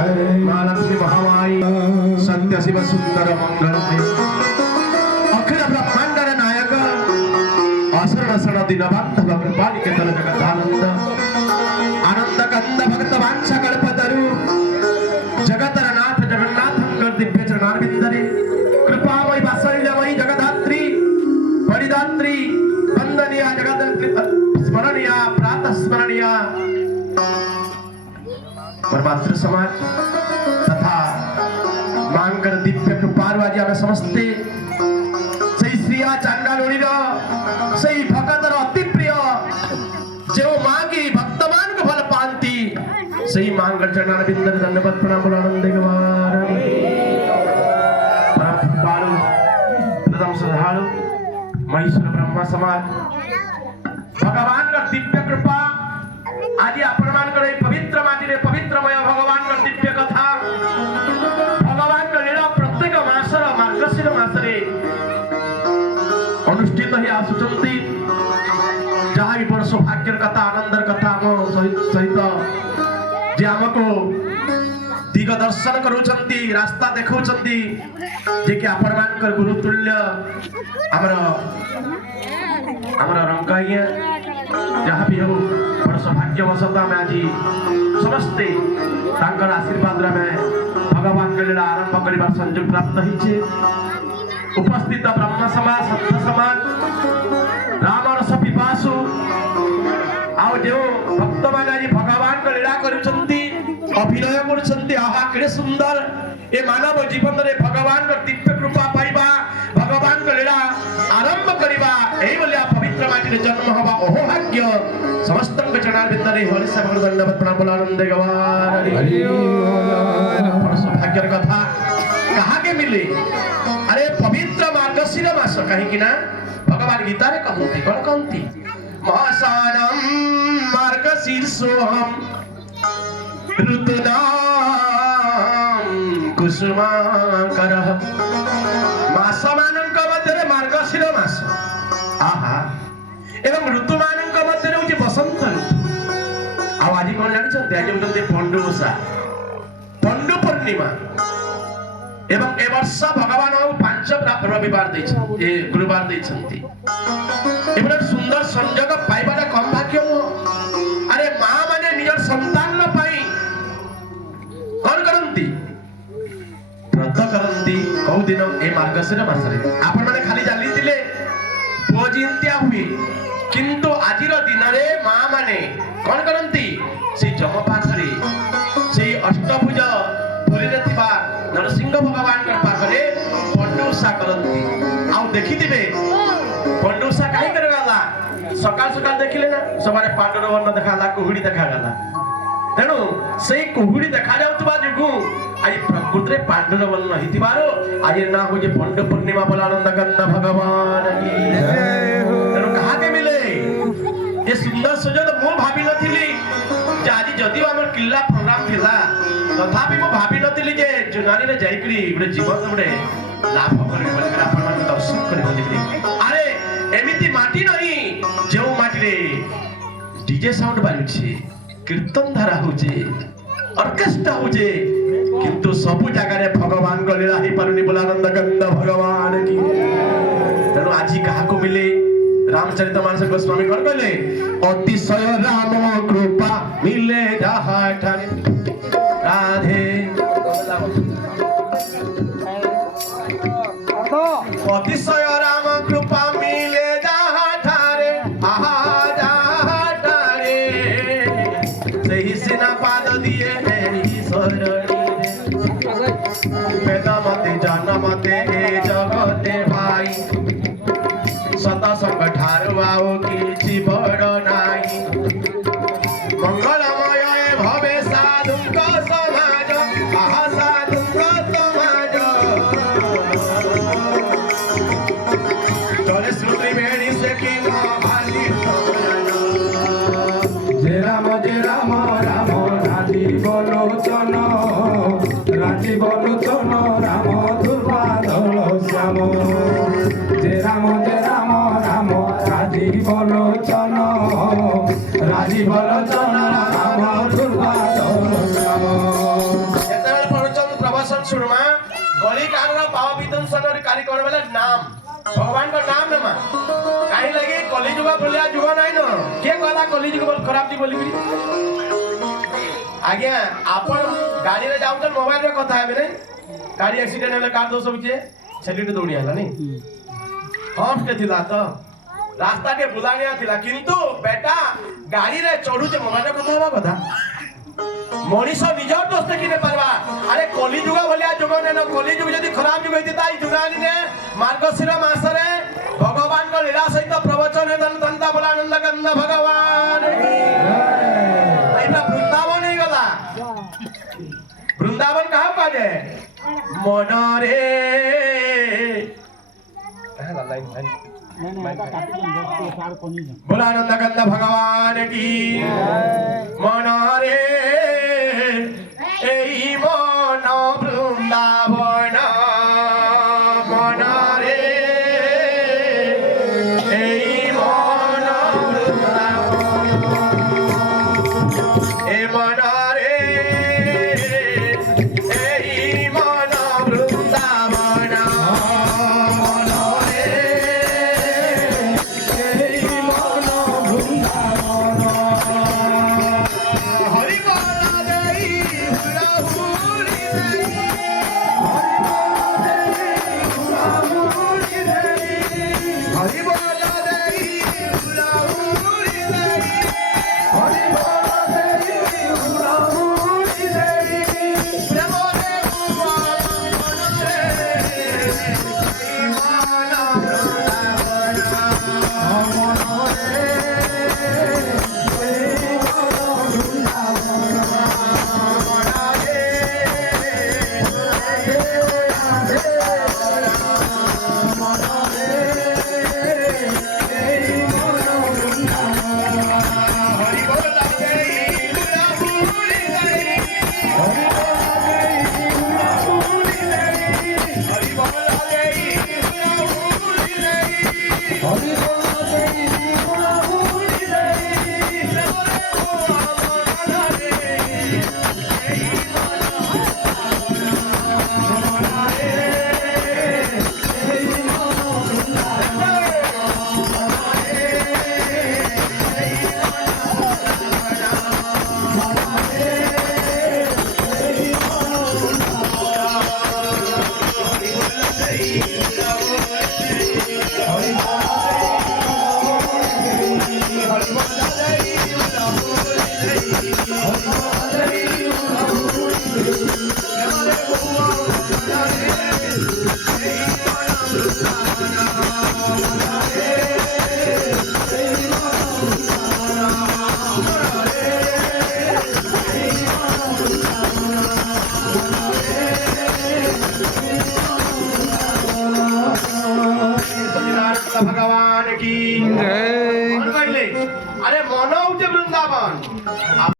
महालक्ष्मी महामाई सत्य शिव सुंदर मंगलमय अखिल ब्रह्मांडर नायक असरण सण दिन बांधव कृपानिकेतन जगदानंद आनंद कंद भक्तवान कल्पतरु जगतर नाथ जगन्नाथ दिव्य चरणारविंदरे कृपामय वात्सल्यमयी जगदात्री परिदात्री वंदनीय जगदात्री स्मरणीय प्रातः स्मरणीय परमात्र समाज तथा मांकर दिव्य कृपारु आज आम समस्ते सही श्रिया चांडालोणीर सही भक्तर अति प्रिय जो माँ की भक्तमान को भल पाती सही मांगर चरणारविंदर धन्यवाद प्रणाम बोलो आनंद गवार प्रथम श्रद्धालु महेश्वर ब्रह्मा समाज भगवान का दिव्य कृपा आज आपण मानकर पवित्र माटी पवित्रमय भगवान का दिव्य कथा भगवान का लीला प्रत्येक मासर मार्गशीर मासरे अनुष्ठित ही आसुचंती जहाँ भी बड़ सौभाग्यर कथा आनंदर कथा आम सहित जे आमको दिग दर्शन करूचंती रास्ता देखौचंती जे कि आपण मानकर गुरुतुल्य हमर रंगाइया जहाँ भी हो बड़ सौभाग्यवशत आम आज समस्ते तांकर आशीर्वाद में भगवान के लीला आरंभ करने संयोग प्राप्त होइछे उपस्थित ब्रह्म समाज सत्य समाज राम रस पिपासु आउ जो भक्त मान आज भगवान का लीला करुचंती अभिनय करुचंती आहा केड़े सुंदर ए मानव जीवन रे भगवान का दिव्य कृपा पाइबा भगवान का लीला आरंभ करिबा एही बोलिया पवित्र माटी रे जन्म हवा ओहो भाग्य समस्त चरणारविंद रे हरि से भगवान धन्यवाद प्रणाम बोलो आनंद गवार हरि बोल सौभाग्यर कथा कहा के मिले अरे पवित्र मार्गशीर मास कहीं कि ना भगवान गीता रे कहंती कोन कहंती मासानम मार्गशीर्षोहम ऋतुनाम कुसुमाकरः मास मानक मध्य मार्गशीर मास आहा एवं ऋतु मानक मध्य होची बसंत ऋतु आ आज कोन जानि छथि आज होते पंडु ओषा पंडु पूर्णिमा एवं ए वर्ष भगवान को 5 रविवार ए गुरुवार देछंती एबरा सुंदर संयोग पाइबाटा कम भाग्य अरे मां माने निजर संतान न पाई कोन करंती व्रत करंती कौ दिन ए मार्गशीर मासरे आपण माने खाली जालितिले पोजिंत्या हुई किंतु आजिर दिन रे मां माने कोन करंती से जम पाखरे से अष्टभुज पुरी रे थिबा नरसिंह भगवान के पाखरे पंडुसा करंती आउ देखिथिबे पंडुसा काहे करगाला सकाल सकाल देखिले ना सबरे पांडुर वर्ण देखाला कुहुडी देखागला तेनु सेई कुहुडी देखा जाउतबा जुगु आज प्रकृति रे पांडुर वर्ण हितिबारो आज ना हो जे पंडु पूर्णिमा बोल आनंद कंद भगवान की जय हो तेनु कहा के मिले ये सुंदर सुजोग मो भाबी नथिली जे आज जदी हमर किल्ला प्रोग्राम थिला तथापि मो भाबी नथिली जे जुनानी रे जाईकरी गुडे जीवन गुडे लाभ करबे बोली आपण मान दर्शन करबे बोली अरे एमिति माटी नहीं जो माटी रे डीजे साउंड बाजुछि कीर्तन धारा होजे ऑर्केस्ट्रा होजे किंतु सब जगह रे भगवान को लीला ही पारुनी बोला आनंद कंद भगवान की तेनु आज कहा को मिले रामचरितमानस गोस्वामी कोन कहले अतिशय राम कृपा मिले जहाँ ठाने राधे अतिशय राम कृपा मिले जहाँ ठारे आहा जहाँ ठारे सही सिना पाद दिए मेरी शरणी वेद मते जन मते जगते भाई सत संग ठारू आओ किछि बड़ नाई मंगलमय भवे साधुक समाज आहा साधुक समाज चले श्रुति बेणी से कि भाली जय राम राम राजी बोलो चलो राम दुर्वा धौल श्याम जय राम राम राजी बोलो चलो राजी बोलो चलो राम दुर्वा धौल श्याम सुनमा गली कानरा पाव पितन सनर कार्यक्रम बेले नाम भगवान का नाम नमा काहे लगे कली जुगा बोलिया जुगा नाही न के कहला कली जुग बोल खराब दी बोली आज्ञा आपण गाड़ी रे जाउ त मोबाइल रे कथा हेबे नै गाड़ी एक्सीडेंट हेले कार दोष होचे छलिटे दौड़ी आला नै हॉफ के थिला त रास्ता के बुलानिया थिला किंतु बेटा गाड़ी रे चढ़ू जे मोबाइल रे कथा हेबा कथा मनीष निज दोष देखि नै परबा अरे कली जुग बोलिया जुग नै न कली जुग जदी खराब जुग हेति ताई जुनानी ने मार्गशीर मास रे भगवान को लीला सहित प्रवचन हेतन दंता बोलानंद गंध भगवान वृंदावन ही गला वृंदावन कहाँ काजे मन रे बोलानंद गंध भगवान की मन रे एई मन वृंदावन मन रे एई मन वृंदावन ए मन रे एई मन वृंदावन मन रे एई मन वृंदावन हरि बोला देई हुरा हुरी देई हरि बोला देई हुरा हुरी देई हरि बोला देई हुरा हुरी देई प्रेम रे मन रे एई मन हरि बोला देई हुरा हुरी देई हरि बोला देई हुरा हुरी देई हरि बोला देई हुरा हुरी देई हरि बोला देई हुरा हुरी देई प्रेम रे मन रे एई भगवान की जय। अरे मन होचे वृंदावन।